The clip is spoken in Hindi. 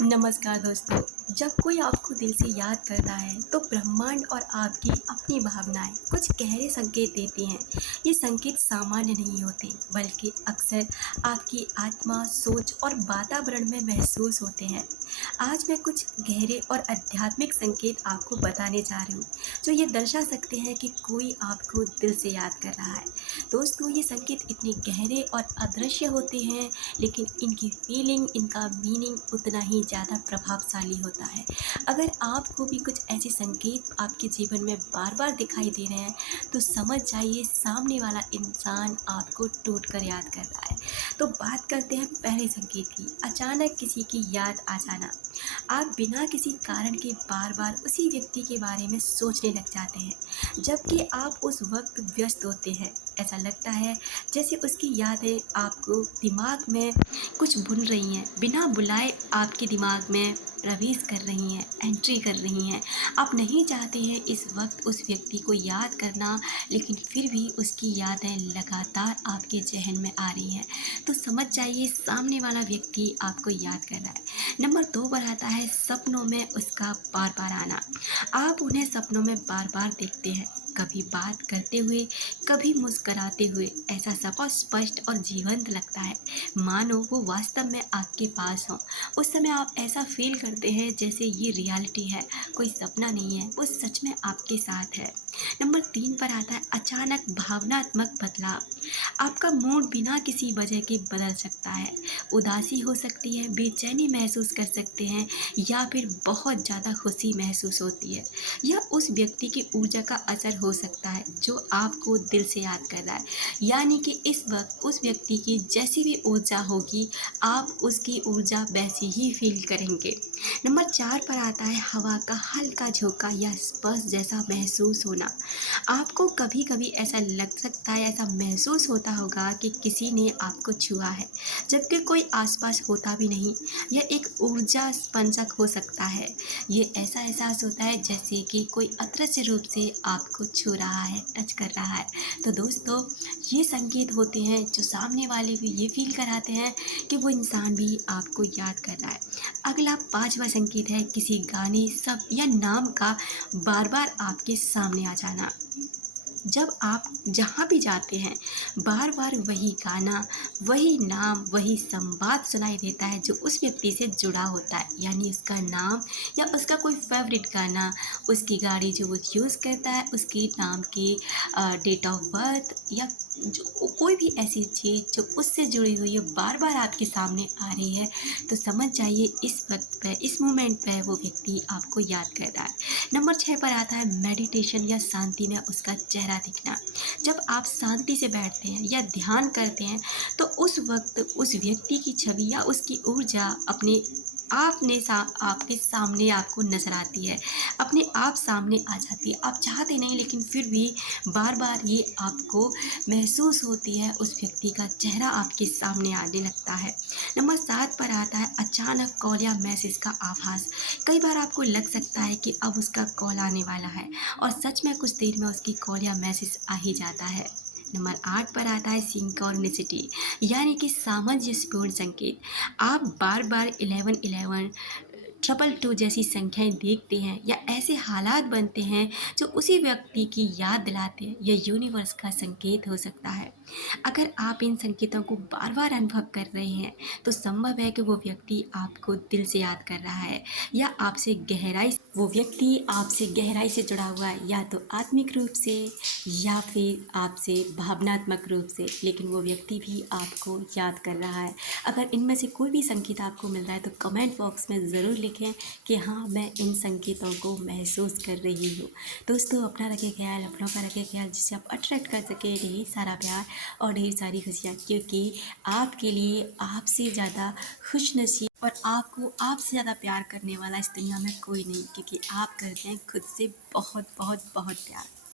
नमस्कार दोस्तों। जब कोई आपको दिल से याद करता है तो ब्रह्मांड और आपकी अपनी भावनाएं कुछ गहरे संकेत देती हैं। ये संकेत सामान्य नहीं होते बल्कि अक्सर आपकी आत्मा, सोच और वातावरण में महसूस होते हैं। आज मैं कुछ गहरे और आध्यात्मिक संकेत आपको बताने जा रही हूँ जो ये दर्शा सकते हैं कि कोई आपको दिल से याद कर रहा है। दोस्तों, ये संकेत इतने गहरे और अदृश्य होते हैं, लेकिन इनकी फीलिंग, इनका मीनिंग उतना ही ज़्यादा प्रभावशाली होता है। अगर आपको भी कुछ ऐसे संकेत आपके जीवन में बार बार दिखाई दे रहे हैं तो समझ जाइए सामने वाला इंसान आपको टूट कर याद कर रहा है। तो बात करते हैं पहले संकेत की, अचानक किसी की याद आ जाना। आप बिना किसी कारण के बार बार उसी व्यक्ति के बारे में सोचने लग जाते हैं जबकि आप उस वक्त व्यस्त होते हैं। ऐसा लगता है जैसे उसकी यादें आपको दिमाग में कुछ बुन रही हैं, बिना बुलाए आपके दिमाग में प्रवेश कर रही हैं, एंट्री कर रही हैं। आप नहीं चाहते हैं इस वक्त उस व्यक्ति को याद करना, लेकिन फिर भी उसकी यादें लगातार आपके जहन में आ रही हैं। तो समझ जाइए सामने वाला व्यक्ति आपको याद कर रहा है। नंबर 2 पर आता है सपनों में उसका बार बार आना। आप उन्हें सपनों में बार बार देखते हैं, कभी बात करते हुए, कभी मुस्कराते हुए। ऐसा सब स्पष्ट और जीवंत लगता है, मानो वो वास्तव में आपके पास हो। उस समय आप ऐसा फील करते हैं जैसे ये रियलिटी है, कोई सपना नहीं है, वो सच में आपके साथ है। नंबर 3 पर आता है अचानक भावनात्मक बदलाव। आपका मूड बिना किसी वजह के बदल सकता है। उदासी हो सकती है, बेचैनी महसूस कर सकते हैं, या फिर बहुत ज़्यादा खुशी महसूस होती है। यह उस व्यक्ति की ऊर्जा का असर हो सकता है जो आपको दिल से याद कर रहा है। यानी कि इस वक्त उस व्यक्ति की जैसी भी ऊर्जा होगी, आप उसकी ऊर्जा वैसी ही फील करेंगे। नंबर 4 पर आता है हवा का हल्का झोंका या स्पर्श जैसा महसूस होना। आपको कभी कभी ऐसा लग सकता है, ऐसा महसूस होता होगा कि किसी ने आपको छुआ है जबकि कोई आसपास होता भी नहीं। यह एक ऊर्जा स्पंजक हो सकता है। ये ऐसा एहसास होता है जैसे कि कोई अदृश्य रूप से आपको छू रहा है, टच कर रहा है। तो दोस्तों, ये संकेत होते हैं जो सामने वाले भी ये फील कराते हैं कि वो इंसान भी आपको याद कर रहा है। अगला 5वां संकेत है किसी गाने, शब्द या नाम का बार बार आपके सामने आ जाना। जब आप जहाँ भी जाते हैं, बार बार वही गाना, वही नाम, वही संवाद सुनाई देता है जो उस व्यक्ति से जुड़ा होता है। यानी उसका नाम या उसका कोई फेवरेट गाना, उसकी गाड़ी जो वो यूज़ करता है, उसके नाम की डेट ऑफ बर्थ, या जो कोई भी ऐसी चीज़ जो उससे जुड़ी हुई है बार बार आपके सामने आ रही है, तो समझ जाइए इस वक्त पे, इस मोमेंट पे वो व्यक्ति आपको याद कर रहा है। नंबर 6 पर आता है मेडिटेशन या शांति में उसका चेहरा दिखना। जब आप शांति से बैठते हैं या ध्यान करते हैं तो उस वक्त उस व्यक्ति की छवि या उसकी ऊर्जा अपने आपके सामने आपको नजर आती है, अपने आप सामने आ जाती है। आप चाहते नहीं लेकिन फिर भी बार बार ये आपको महसूस होती है, उस व्यक्ति का चेहरा आपके सामने आने लगता है। नंबर 7 पर आता है अचानक कॉल या मैसेज का आभास। कई बार आपको लग सकता है कि अब उसका कॉल आने वाला है, और सच में कुछ देर में उसकी कॉल या मैसेज आ ही जाता है। नंबर 8 पर आता है सिंक्रोनिसिटी, यानी कि सामंजस्यपूर्ण संकेत। आप बार बार 1111, 222 जैसी संख्याएं देखते हैं या ऐसे हालात बनते हैं जो उसी व्यक्ति की याद दिलाते हैं। यह यूनिवर्स का संकेत हो सकता है। अगर आप इन संकेतों को बार बार अनुभव कर रहे हैं तो संभव है कि वो व्यक्ति आपको दिल से याद कर रहा है, या वो व्यक्ति आपसे गहराई से जुड़ा हुआ है, या तो आत्मिक रूप से या फिर आपसे भावनात्मक रूप से, लेकिन वो व्यक्ति भी आपको याद कर रहा है। अगर इनमें से कोई भी संकेत आपको मिल रहा है तो कमेंट बॉक्स में ज़रूर लिखें कि हाँ, मैं इन संकेतों को महसूस कर रही हूँ। दोस्तों, अपना रखें ख्याल, अपनों का रखें ख्याल, जिससे आप अट्रैक्ट कर सके ढेर सारा प्यार और ढेर सारी खुशियाँ, क्योंकि आपके लिए आपसे ज़्यादा खुशनसीब और आपको आपसे ज़्यादा प्यार करने वाला इस दुनिया में कोई नहीं, क्योंकि आप करते हैं खुद से बहुत बहुत बहुत प्यार।